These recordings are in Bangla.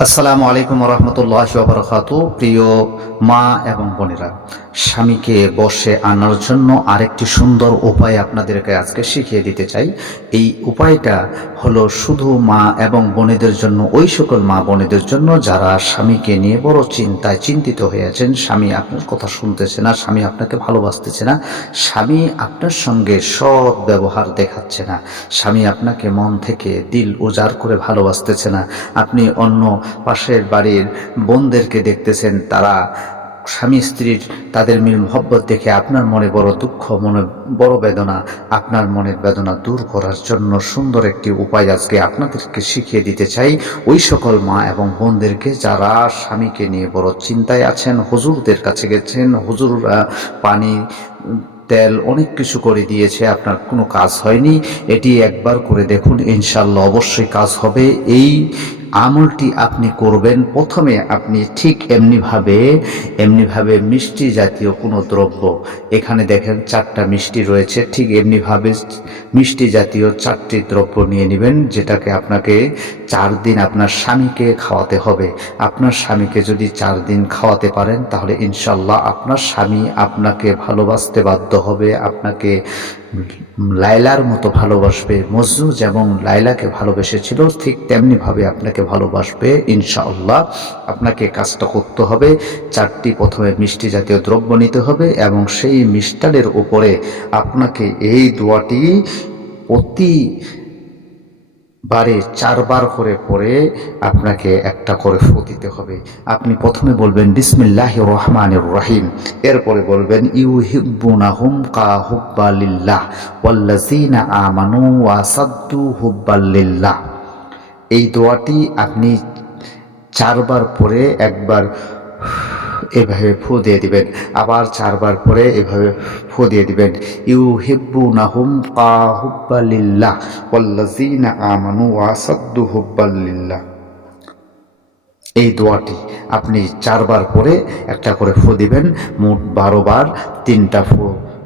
আসসালামু আলাইকুম রহমতুল্লাহ প্রিয় মা এবং বোনেরা। স্বামীকে বসে আনার জন্য আরেকটি সুন্দর উপায় আপনাদেরকে আজকে শিখিয়ে দিতে চাই। এই উপায়টা হলো শুধু মা এবং বোনেদের জন্য, ওই সকল মা বোনেদের জন্য যারা স্বামীকে নিয়ে বড় চিন্তায় চিন্তিত হয়ে আছেন স্বামী আপনার কথা শুনতেছে না, স্বামী আপনাকে ভালোবাসতেছে না, স্বামী আপনার সঙ্গে সৎ ব্যবহার দেখাচ্ছে না, স্বামী আপনাকে মন থেকে দিল উজাড় করে ভালোবাসতেছে না। আপনি অন্য পাশের বাড়ির বোনদেরকে দেখতেছেন, তারা স্বামী স্ত্রীর তাদের মিল মহব্বত দেখে আপনার মনে বড় দুঃখ, মনে বড় বেদনা, আপনার মনের বেদনা দূর করার জন্য সুন্দর একটি উপায় আজকে আপনাদেরকে শিখিয়ে দিতে চাই। ওই সকল মা এবং বোনদেরকে যারা স্বামীকে নিয়ে বড় চিন্তায় আছেন, হুজুরদের কাছে গেছেন, হুজুর পানি, তেল অনেক কিছু করে দিয়েছে, আপনার কোনো কাজ হয়নি, এটি একবার করে দেখুন, ইনশাল্লাহ অবশ্যই কাজ হবে। এই আমলটি আপনি করবেন, প্রথমে আপনি ঠিক এমনিভাবে এমনিভাবে মিষ্টি জাতীয় কোনো দ্রব্য, এখানে দেখেন চারটা মিষ্টি রয়েছে, ঠিক এমনিভাবে মিষ্টি জাতীয় চারটি দ্রব্য নিয়ে নেবেন, যেটাকে আপনাকে চার দিন আপনার স্বামীকে খাওয়াতে হবে। আপনার স্বামীকে যদি চার দিন খাওয়াতে পারেন, তাহলে ইনশাল্লাহ আপনার স্বামী আপনাকে ভালোবাসতে বাধ্য হবে, আপনাকে লাইলার মতো ভালোবাসবে। মজনু যেমন লাইলাকে ভালোবেসেছিল ঠিক তেমনিভাবে আপনাকে ভালোবাসবে, ইনশাআল্লাহ। আপনাকে কাজটা করতে হবে, চারটি প্রথমে মিষ্টি জাতীয় দ্রব্য নিতে হবে এবং সেই মিষ্টানের উপরে আপনাকে এই দোয়াটি প্রতি বারে চারবার করে পরে আপনাকে একটা করে ফু দিতে হবে। আপনি প্রথমে বলবেন, বিসমিল্লাহ রহমানির রহিম। এরপরে বলবেন ইউ হিব্বুনাহুম কা হুব্বালিল্লাহ ওয়াল্লাযিনা আমানু ওয়া সাদ্দু হুব্বালিল্লাহ এই দোয়াটি আপনি চারবার পরে একবার এভাবে ফু দিয়ে দিবেন। আবার চারবার পরে এভাবে ফু দিয়ে দিবেন। ইউ হিব্বু নাহুম কা হুব্বালিল্লাহ ওয়াল্লাযিনা আমানু ওয়াসাদ্দু হুব্বালিল্লাহ। এই দোয়াটি আপনি চারবার পরে একটা করে ফু দিবেন। মোট বারোবার তিনটা ফু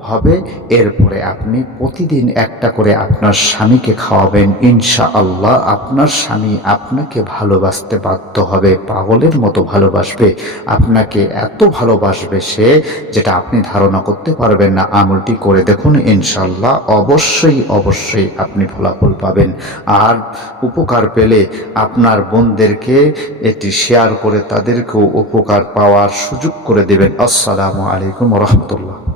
হবে, এরপরে আপনি প্রতিদিন একটা করে আপনার স্বামীকে খাওয়াবেন। ইনশা আল্লাহ আপনার স্বামী আপনাকে ভালোবাসতে বাধ্য হবে, পাগলের মতো ভালোবাসবে। আপনাকে এত ভালোবাসবে সে যেটা আপনি ধারণা করতে পারবেন না। আমলটি করে দেখুন ইনশাল্লাহ অবশ্যই অবশ্যই আপনি ফলাফল পাবেন। আর উপকার পেলে আপনার বোনদেরকে এটি শেয়ার করে তাদেরকেও উপকার পাওয়ার সুযোগ করে দেবেন। আসসালামু আলাইকুম রহমতুল্লাহ।